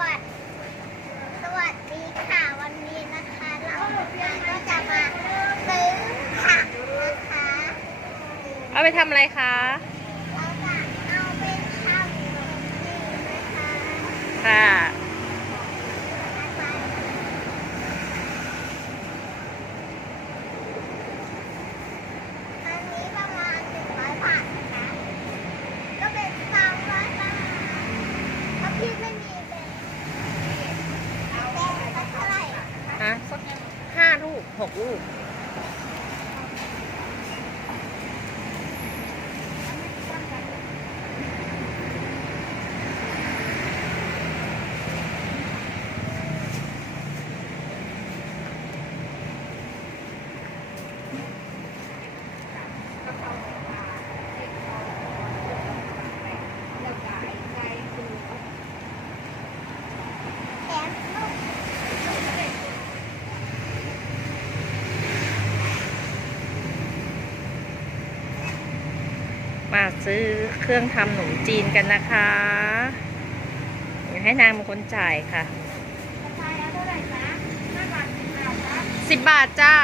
วัสดีสวัสดีค่ะ วันนี้นะคะ เราก็จะมาซื้อผักนะคะ เอาไปทำอะไรคะ เราจะเอาไปทำขนมจีนนะคะ ค่ะ อันนี้ประมาณหนึ่งร้อยบาทนะคะ ก็เป็นสองร้อยบาทถ้าพี่ไม่มีแบงค์แบงค์สักเท่าไหร่ ฮะสักห้าลูกหกลูก แถมลูก มา ซื้อเครื่องทำขนมจีนกันนะคะเดี๋ยวให้นางเป็นคนจ่ายค่ะราคาแล้วเท่าไหร่จ๊ะห้าบาทสิบบาทนะสิบบาทจ้า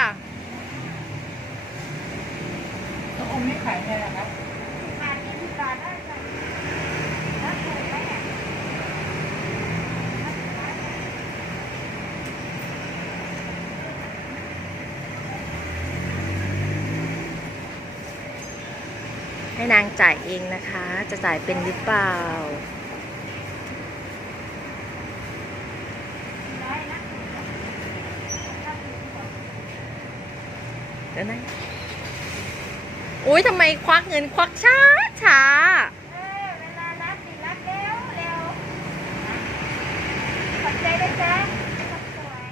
ต้องอมไม่ขายไงล่ะครับสิบบาทยี่สิบบาทได้จ้ะแล้วถูกไหมเนี่ย ให้นางจ่ายเองนะคะ จะจ่ายเป็นหรือเปล่า เดี๋ยวนะอุ้ยทำไมควักเงินควักช้าช้า เออเวลารับสิรับเร็วเร็วขอบใจนะจ๊ะคนสวย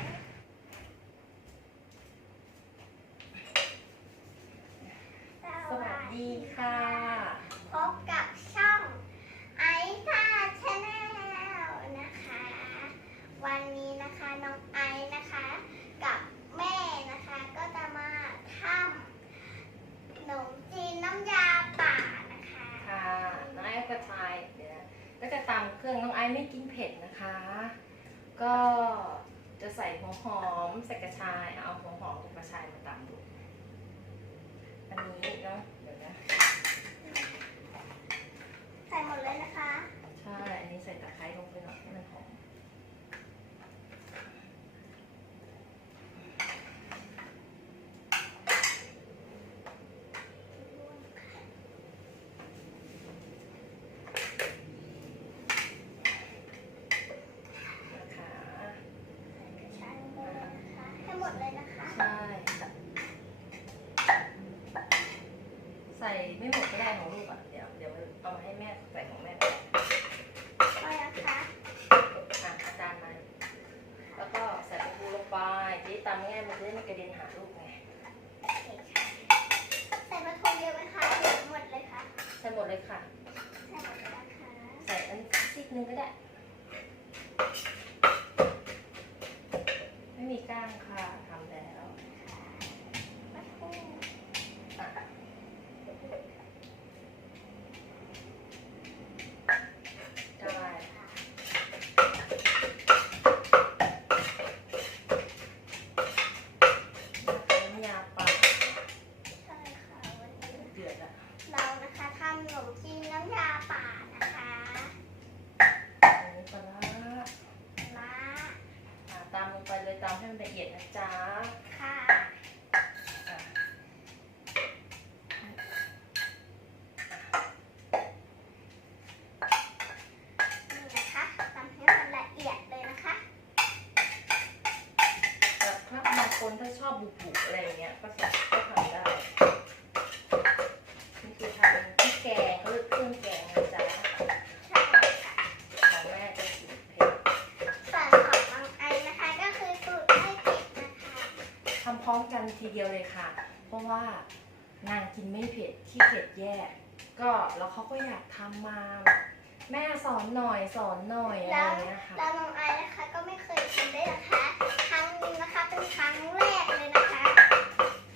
สวัสดีค่ะ พบกับช่องไอซ่าชาแนลนะคะ วันนี้นะคะน้องไอซ์นะคะ กับแม่นะคะ ก็จะมาทำขนมจีนน้ำยาป่านะคะ ค่ะน้องไอซ์กระชายเดี๋ยวนะก็จะตามเครื่องน้องไอซ์ไม่กินเผ็ดนะคะ ก็จะใส่หัวหอมใส่กระชายเอาหัวหอมกับกระชายมาตำดู อันนี้เนาะเดี๋ยวนะ ใส่หมดเลยนะคะ ใช่ อันนี้ใส่ตะไคร้ลงไปหน่อยให้มันหอม นะคะ ใช่เลยนะคะให้หมดเลยนะคะ ใช่ใส่ ไม่หมดก็ได้ของลูกอะ เดี๋ยวเดี๋ยวเอามาให้แม่ใส่ของแม่ก่อนไปนะคะอะอาจารย์มา แล้วก็ใส่ปลาทูลงไปที่ตำง่ายมันจะได้ไม่กระเด็นหาลูกไงโอเคค่ะใส่ปลาทูเยอะไหมคะเยอะหมดเลยค่ะใส่หมดเลยค่ะ ใส่หมดเลยนะคะใส่อันซีกนึงก็ได้ ไม่มีก้างค่ะทำแล้ว ปลาทู อะได้น้ำยาป่า ใช่ค่ะวันนี้ เดือดละ เรานะคะทำขนมจีนน้ำยาป่านะคะ อันนี้ปลาร้า มา อะตามลงไปเลยตามให้มั นะจ๊ะค่ะ ทำพร้อมกันทีเดียวเลยค่ะ เพราะว่านางกินไม่เผ็ดที่เผ็ดแย่ก็แล้วเขาก็อยากทำมาแม่สอนหน่อยสอนหน่อยอะไรอย่เงี้ยค่ะแล้วน้องไอนะคะก็ไม่เคยทำได้นะคะ ครั้งนี้นะคะเป็นครั้งแรกเลยนะคะ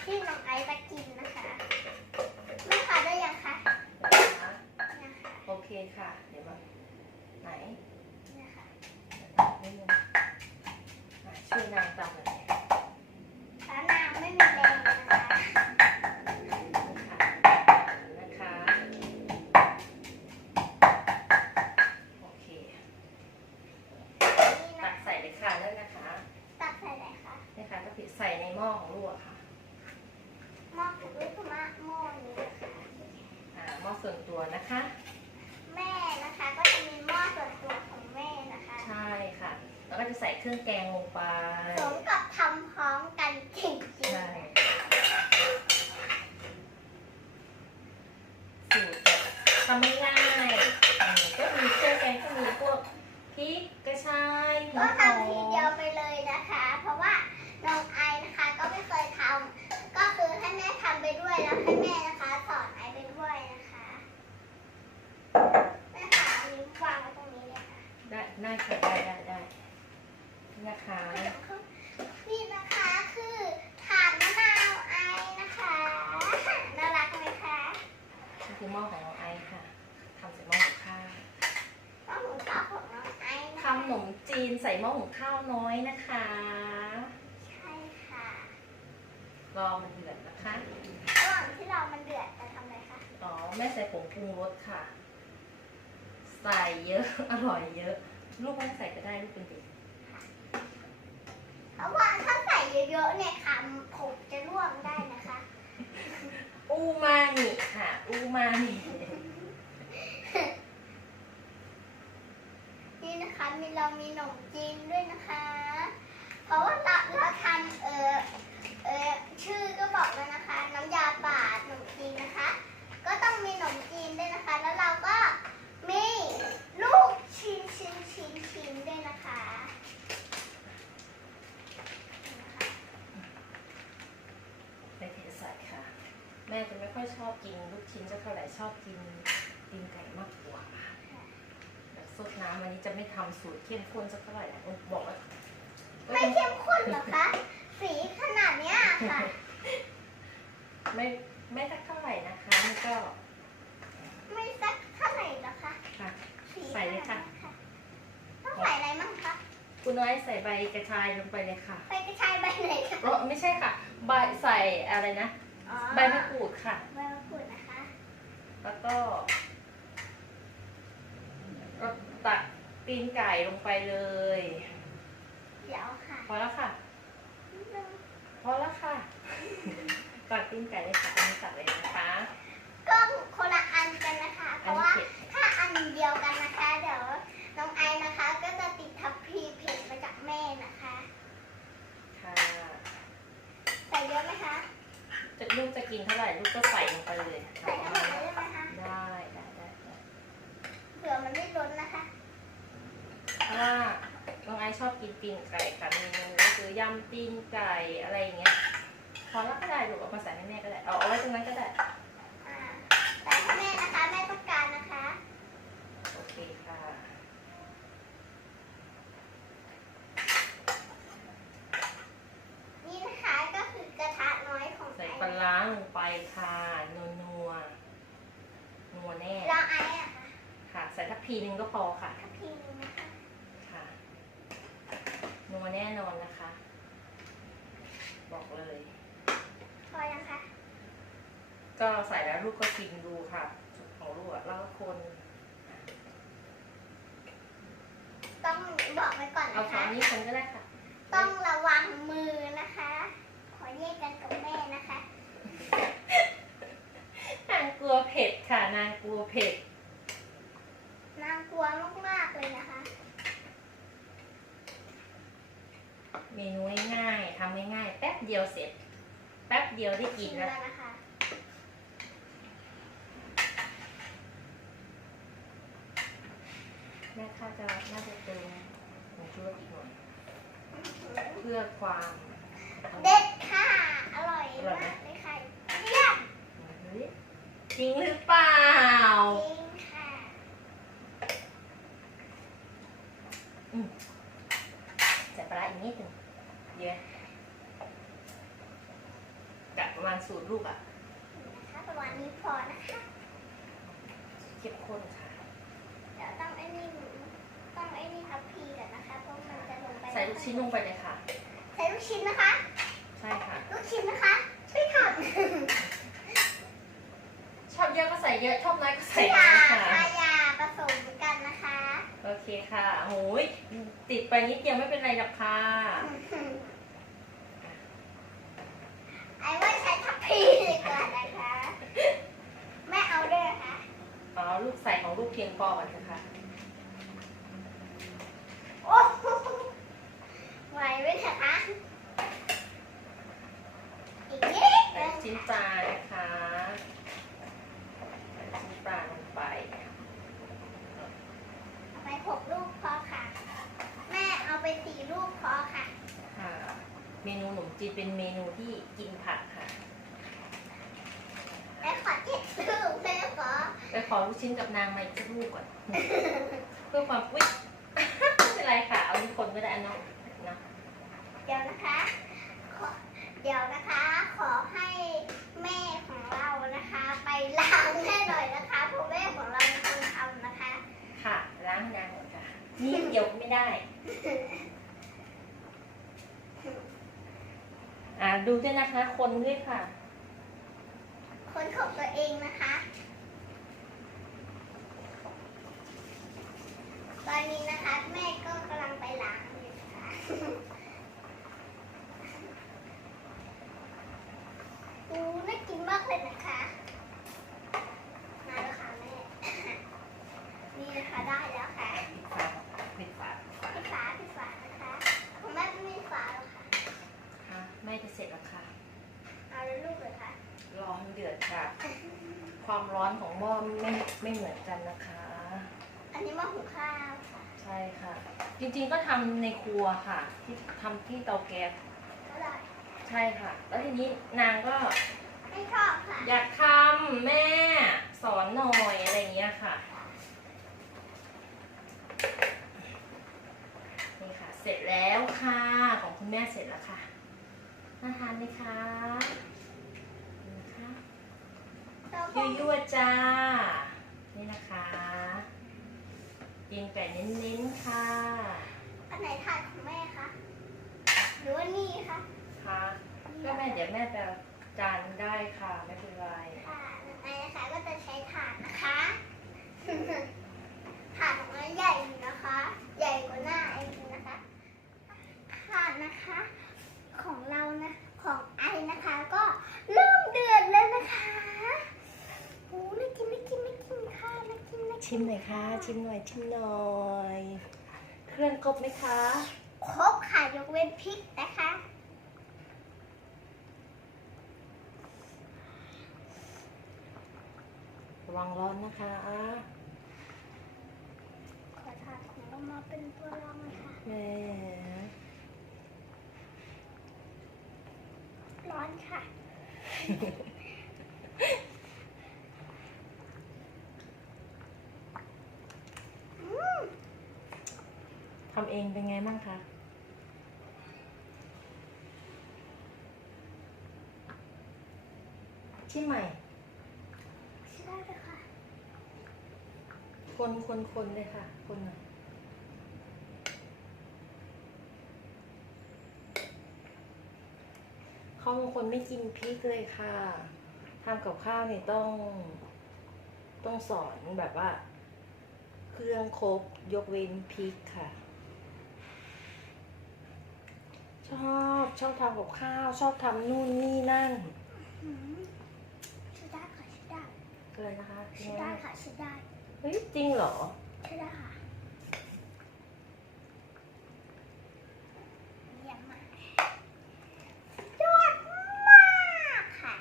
ที่น้องไอจะกินนะคะแม่ค่ะได้ยังคะโอเคค่ะ เดี๋ยวมาไหนนี่ค่ะช่วยนางจำหน่อย เครื่องแกงลงไป สมกับทำพร้อมกันจริง ใช่สูตรแบบทำง่ายๆอืมก็มีเครื่องแกงก็มีพวกพริกกระชาย ๆ หั ก็ วหอ ทำทีเดียว ม ไปเลยนะคะ เพราะว่าน้องไอนะคะ ก็ไม่เคยทำก็คือให้แม่ทำไปด้วยแล้วให้แม่นะคะ สอนไอไปด้วยนะคะแม่ค่ะอันนี้วางไว้ตรงนี้เลยค่ะ ได้ได้ค่ะได้ได้ได้นี่นะคะ นี่นะคะคือถาดมะนาวไอนะคะน่ารักไหมคะ นี่คือหม้อของน้องไอซ์ค่ะทำใส่หม้อหุงข้าว ต้องหมูกรอบของน้องไอนะคะ ทำขนมจีนใส่หม้อหุง ข้าวน้อยนะคะ ใช่ค่ะรอมันเดือดนะคะ ระหว่างที่เรามันเดือดจะทำอะไรคะอ๋อแม่ใส่ผงปรุงรสค่ะ ใส่เยอะ อร่อยเยอะ ลูกไม่ใส่ก็ได้ลูกเป็นเด็กเพราะว่าถ้าใส่เยอะๆเนี่ยค่ะผมจะร่วงได้นะคะ อูมามิค่ะ อูมามิ นี่นะคะ มีเรามีขนมจีนด้วยนะคะ เพราะว่าเราเราทำเออเออชื่อก็บอกแล้วนะคะ น้ำยาป่าขนมจีนนะคะ ก็ต้องมีขนมจีนด้วยนะคะ แล้วเราก็มีลูกชิ้นชิ้นชิ้นชิ้นด้วยนะคะนี่นะคะใส่เทใส่ค่ะ แม่จะไม่ค่อยชอบกินลูกชิ้นจะเท่าไหร่ชอบกินตีนไก่มากกว่า ซดน้ำวันนี้จะไม่ทำสูตรเข้มข้นสักเท่าไหร่นะบอกว่าไม่เข้มข้นเหรอคะ สีขนาดเนี้ยค่ะ ไม่ไม่สักเท่าไหร่นะคะนี่ก็ ไม่สักเท่าไหร่เหรอคะค่ะสีใส่เลยค่ะขนาดนี้ต้องใส่อะไรมั่งคะคุณน้อยใส่ใบกระชายลงไปเลยค่ะไปกระชายใบไหนคะเออไม่ใช่ค่ะ ใบใส่อะไรนะอ๋อใบมะกรูดค่ะ ใบมะกรูดนะคะ แล้วก็ก็ ตักตีนไก่ลงไปเลย เดี๋ยวค่ะพอแล้วค่ะนิดนึงพอแล้วค่ะ ตักตีนไก่เลยค่ะอันนี้ตักเลยนะคะกล้องคนละอันกันนะคะ เพอันราะนี้ว่าเผ็ดถ้าอันเดียวกันนะคะ เดี๋ยวน้องไอนะคะ ก็จะติดทับพีเผ็ดมาจากแม่นะคะ ค่ะใส่เยอะไหมคะจะลูกจะกินเท่าไหร่ลูกก็ใส่ลงไปเลยใส่ทั้งหมดเลยได้ไหมคะ ได้ได้ได้ได้ เผื่อมันไม่ล้นนะคะ เพราะว่าน้องไอซ์ ชอบกินตีนไก่ค่ะเมนูก็คือยำตีนไก่อะไรอย่างเงี้ยพอแล้วก็ได้ลูกเอามาใส่ให้แม่ก็ได้เอาเอาไว้ตรงนั้นก็ได้อ่าใส่ให้แม่นะคะแม่ต้องการนะคะโอเคค่ะนี่นะคะก็คือกระทะน้อยของใส่ไอปลาร้าลงไปค่ะนัวนัวนัวแน่แล้วไออะค่ะค่ะ ใส่ทัพพีหนึ่งก็พอค่ะ ทัพพีนึงนะคะ ค่ะ นัวแน่นอนนะคะ บอกเลย พอยังคะก็ใส่แล้วลูกก็ชิมดูค่ะสูตรของลูกอะแล้วก็คน ต้องบอกไว้ก่อนเอานะช้อคะ นนี้คนก็ได้ค่ะ ต้องระวังมือนะคะ ขอแยกกันกับแม่นะคะ นางกลัวเผ็ดค่ะ นางกลัวเผ็ด นางกลัวมากๆเลยนะคะ เมนูง่ายๆทำง่ายๆแป๊บเดียวเสร็จ แป๊บเดียวได้กินชิมแล้วแล้วนะคะแม่ข้าจะน่าจะเติมผงชูรสอีกหน่อยเพื่อความเด็ดค่ะ อร่อยอร่อยไหมมากเลยค่ะเยี่ยมเฮ้ยจริงหรือเปล่าจริงค่ะ ใส่ปลาร้าอีกนิดหนึ่งเยอะกะประมา ณสูตรลูกอะนะคะประมาณนี้พอนะคะเข้มข้นค่ะ เดี๋ยวต้องไอ้นี่ต้องไอ้นี่ทับพีก่อนนะคะเพราะมันจะลงไปใส่ลูกชิ้นลงไปเลยค่ะ ใส่ลูกชิ้นนะคะ ใช่ค่ะ ลูกชิ้นนะคะช่วยทำชอบเยอะก็ใส่เยอะ ชอบน้อยก็ใส่อน้ย่าอยค่ะค่ะอย่าผสมกันนะคะ โอเคค่ะโอ้ยติดไปนิดเดียวไม่เป็นไรหรอกค่ะไคะ ไม่เอาด้วยนะคอ๋อลูกใส่ของลูกเพียงพอก่อนนะคะโอ้โไหวไหมนะคะ อีกนิดจิ้มจา ลูกชิ้นกับนางมาอีกสักลูกก่อน เพื่อความอุ๊ยไม่เป็นไรค่ะ เอาทุกคนก็ได้อันนั้นนะเดี๋ยวนะคะขอเดี๋ยวนะคะ ขอให้แม่ของเรานะคะ ไปล้างแม่หน่อยนะคะเพราะแม่ของเราเป็นคนทำนะคะ ค่ะล้างนางก่อนค่ะ นี่เดี๋ยวไม่ได้ อ่าดูด้วยนะคะ คนด้วยค่ะ คนของตัวเองนะคะ อนนี้นะคะ แม่ก็กำลังไปล้างอยู่นะคะอูน่ากินมากเลยนะคะ มาแล้วค่ะแม่ นี่นะคะได้แล้วค่ะปิดฝาปิดฝาปิดฝาพี่ฝาพี่ฝานะคะของแม่ไม่มีฝาหรอกค่ะ ค่ะไม่จะเสร็จแล้วค่ะ เอาแล้วลูกเลยค่ะรอให้เดือดค่ะ ความร้อนของหม้อไม่ไม่เหมือนกันนะคะ อันนี้หมาหุงข้าวค่ะ ใช่ค่ะ จริงๆก็ทำในครัวค่ะ ที่ทำที่เตาแก๊สก็ได้ใช่ค่ะ แล้วทีนี้นางก็ไม่ชอบค่ะอยากทำแม่สอนหน่อยอะไรอย่างเงี้ยค่ะนี่ค่ะ เสร็จแล้วค่ะของคุณแม่เสร็จแล้วค่ะน่าทานไหมคะนี่นะคะ เราก็ยั่วยั่วๆจ้า นี่นะคะ กินไก่เน้นๆค่ะ อันไหนถาดของแม่คะหรือว่านี่คะค่ะก็แม่เดี๋ยวแม่จะจานได้ค่ะไม่เป็นไรค่ะอันนะคะก็จะใช้ถาดนะคะถาดของมันใหญ่อยู่นะคะ ใหญ่กว่าหน้าไอ้นี่นะคะถาดนะคะ ของเรานะของไอนะคะ ก็เริ่มเดือดแล้วนะคะโอ้น่ากินน่ากินน่ากินค่ะน่ากินน่ากิน ชิมหน่อยค่ะ ชิมหน่อย ชิมหน่อย เครื่องครบไหมคะ ครบค่ะ ยกเว้นพริกนะคะ ระวังร้อนนะคะ ขอถาดของเรามาเป็นตัวรองเลยค่ะแหมร้อนค่ะ อืม ทำ เองเป็นไงบ้างคะชิมใหม่ใช่ได้เลยค่ะ คนคนคนเลยค่ะ คนหน่อยเขาบางคนไม่กินพริกเลยค่ะทำกับข้าวเนี่ยต้อง ต้องสอนแบบว่า เครื่องครบยกเว้นพริกค่ะ ชอบชอบทำกับข้าว ชอบทำนู่นนี่นั่นอืมใช่ได้ค่ะใช่ได้เลยนะคะใช่ได้ค่ะใช่ได้เฮ้ยจริงเหรอใช่ได้ค่ะเยี่ยมมากยอดมากค่ะ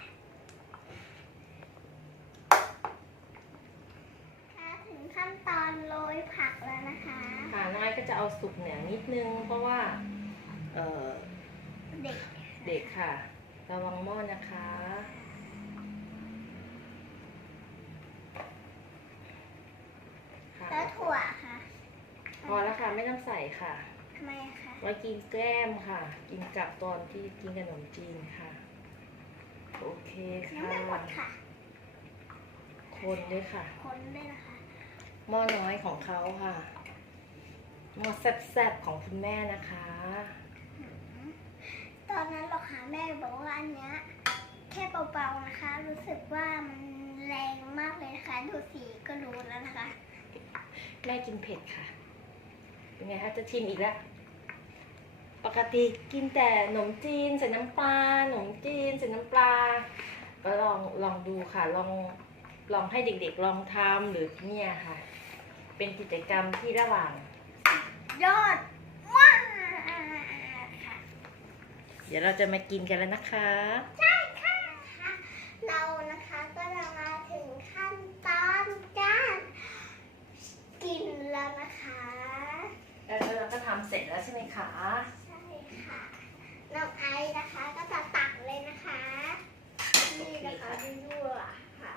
มาถึงขั้นตอนโรยผักแล้วนะคะค่ะน้อยก็จะเอาสุกเหนียวนิดนึงเพราะว่า เออเด็กเด็กค่ะ ระวังหม้อนะคะ ค่ะ แล้วถั่วค่ะพอแล้วค่ะ ไม่ต้องใส่ค่ะ ทำไมอะคะไว้กินแกล้มค่ะ กินกับตอนที่กินขนมจีนค่ะ โอเคยังค่ะไม่หมดค่ะ คนด้วยค่ะ คนด้วยนะคะ หม้อน้อยของเขาค่ะ หม้อแซ่บๆของคุณแม่นะคะ ตอนนั้นเราหาแม่บอกว่าอันเนี้ยแค่เบาๆนะคะ รู้สึกว่ามันแรงมากเลยนะคะ ดูสีก็รู้แล้วนะคะ แม่กินเผ็ดค่ะ เป็นไงคะจะชิมอีกแล้ว ปกติกินแต่ขนมจีนใส่น้ำปลาขนมจีนใส่น้ำปลา ก็ลองลองดูค่ะ ลองลองให้เด็กๆลองทำหรือเนี่ยค่ะ เป็นกิจกรรมที่ระหว่างยอด เดี๋ยวเราจะมากินกันแล้วนะคะใช่ค่ะเรานะคะก็จะมาถึงขั้นตอนการกินแล้วนะคะแล้วเราก็ทำเสร็จแล้วใช่ไหมคะใช่ค่ะน้องไอซ์นะคะก็จะตักเลยนะคะนี่นะคะดูด้วยค่ะ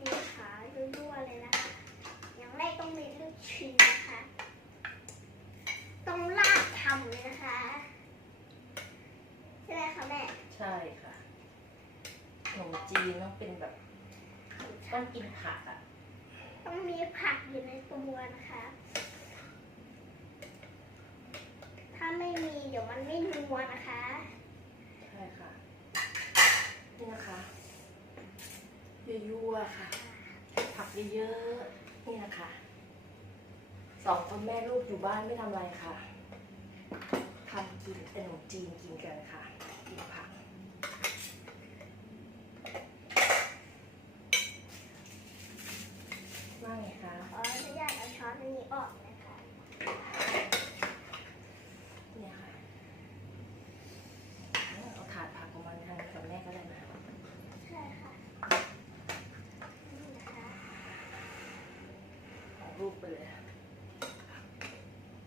นี่ค่ะดูด้วยเลยนะคะอย่างแรกต้องมีลูกชิ้นนะคะต้องลาดทำเลยนะคะ ไหมคะแม่ใช่ค่ะขนมจีนต้องเป็นแบบต้องกินผักอะ ต้องมีผักอยู่ในตัวนะคะ ถ้าไม่มีเดี๋ยวมันไม่นัวนะคะ ใช่ค่ะ นี่นะคะยั่วๆค่ะ ผักเยอะๆ นี่นะคะ สองคนแม่ลูกอยู่บ้านไม่ทำอะไรค่ะทำกินขนมจีนกินกันค่ะ กินผักว่าไงคะ ขออนุญาตเอาช้อนอันนี้ออกนะคะ เนี่ยค่ะเอาถาดผักออกมาทางกับแม่ก็ได้นะ ใช่ค่ะนี่นะคะ เอารูปไปเลย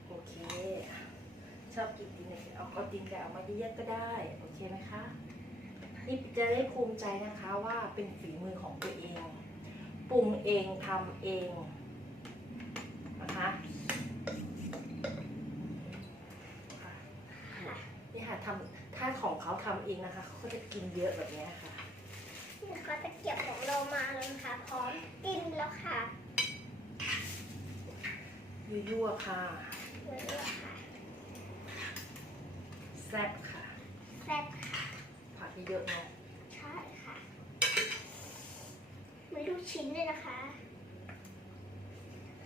โอเค ชอบกินดินเนี่ยเอาเอาดินแกเอามาเยอะๆก็ได้โอเคไหมคะนี่จะได้ภูมิใจนะคะว่าเป็นฝีมือของตัวเองปรุงเองทำเองนะคะนี่ค่ะทำถ้าของเขาทำเองนะคะเขาก็จะกินเยอะแบบเนี้ยค่ะนี่นะคะตะเกียบของเรามาแล้วนะคะพร้อมกินแล้วค่ะยั่วๆค่ะเรื่อยๆค่ะ แซ่บค่ะ แซ่บค่ะ ผักเยอะๆเนาะใช่ค่ะมีลูกชิ้นด้วยนะคะ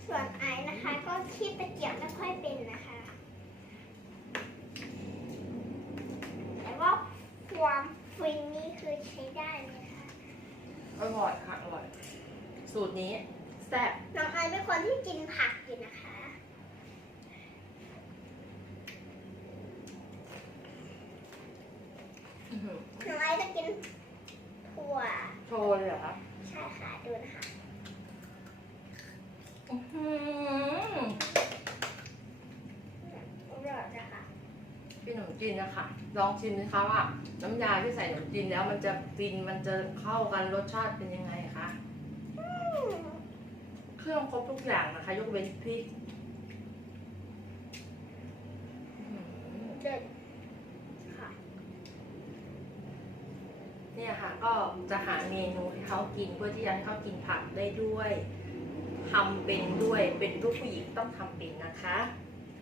ส่วนไอซ์นะคะ ก็คีบตะเกียบไม่ค่อยเป็นนะคะ แต่ว่าความฟินนี่คือใช้ได้เลยค่ะ อร่อยค่ะ อร่อย สูตรนี้แซ่บ น้องไอซ์เป็นคนที่กินผักอยู่นะคะ อื้อหือ น้องไอซ์จะกินถั่ว โชว์เลยเหรอคะ ใช่ค่ะ ดูนะคะ อื้อหือ อร่อยนะคะ พี่ขนมจีนนะคะ ลองชิมนะคะว่าน้ำยาที่ใส่ขนมจีนแล้วมันจะฟินมันจะเข้ากันรสชาติเป็นยังไงคะอืมเครื่องครบทุกอย่างนะคะ ยกเว้นพริกอื้อหือเด็ดค่ะเนี่ยค่ะ ก็จะหาเมนูให้เขากินเพื่อที่จะให้เขากินผักได้ด้วยทำเป็นด้วยเป็นลูกผู้หญิงต้องทำเป็นนะคะ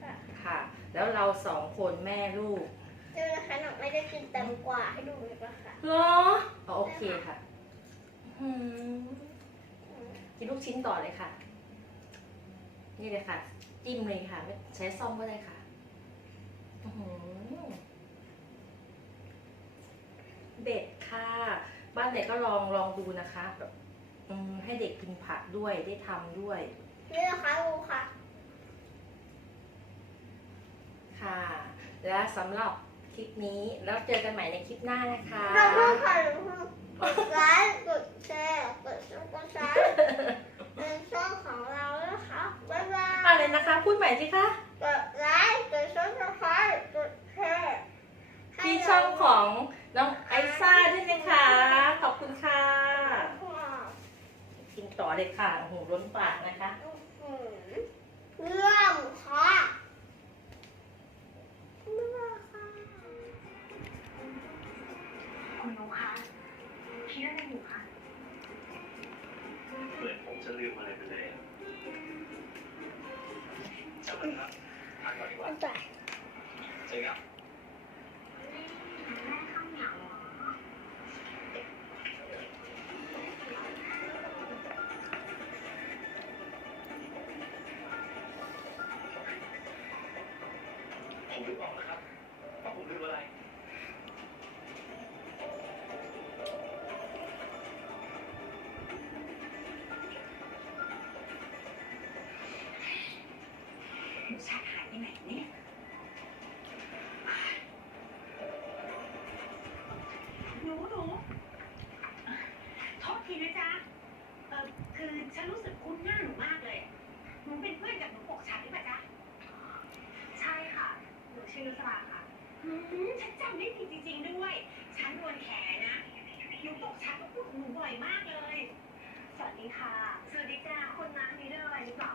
ค่ะค่ะแล้วเราสองคนแม่ลูก ดูนะคะน้องไม่ได้กินแตงกวาให้ดูเลยปะคะเหรออ๋อโอเคค่ะอื้อหือกินลูกชิ้นต่อเลยค่ะ นี่เลยค่ะ จิ้มเลยค่ะไม่ใช้ซ่อมก็ได้ค่ะอื้อหือเด็ดค่ะ บ้านเด็กก็ลองลองดูนะคะแบบอืมให้เด็กกินผักด้วยได้ทำด้วย นี่นะคะดูค่ะ ค่ะ และสำหรับ คลิปนี้ แล้วเจอกันใหม่ในคลิปหน้านะคะเราเพิ่งค่ะเราเพิ่งกดไลค์กดแชร์กดซับสไครต์ในช่องของเรานะคะบ๊ายบายอะไรนะคะ พูดใหม่สิคะกดไลค์กดซับสไครต์กดแชร์ให้ที่เราช่องของน้องไอซ่าด้วยนะคะ ขอบคุณค่ะ กินต่อเลยค่ะโอ้โหล้นปากนะคะอื้อหือเรื่องค่ะ ลืมอะไรไปเลยอะช่างมันครับทานก่อนดีกว่าบ๊ายบายเชิญครั นูชาติหายไปไหนเนี่ย หนูหนูโทษทีนะจ๊ะ เออคือฉันรู้สึกคุ้นหน้าหนูมากเลย หนูเป็นเพื่อนกับหนูปกฉันหรือเปล่าจ๊ะชื่อนุสราค่ะหืมฉันจำได้ผิดจริง ๆ ด้วย ฉันโดนแขนะ หนูตกชั้นก็พูดกับหนูบ่อยมากเลย สวัสดีค่ะ สวัสดีจ้าคุณน้ำมีเรื่องอะไรหรือเปล่าคะ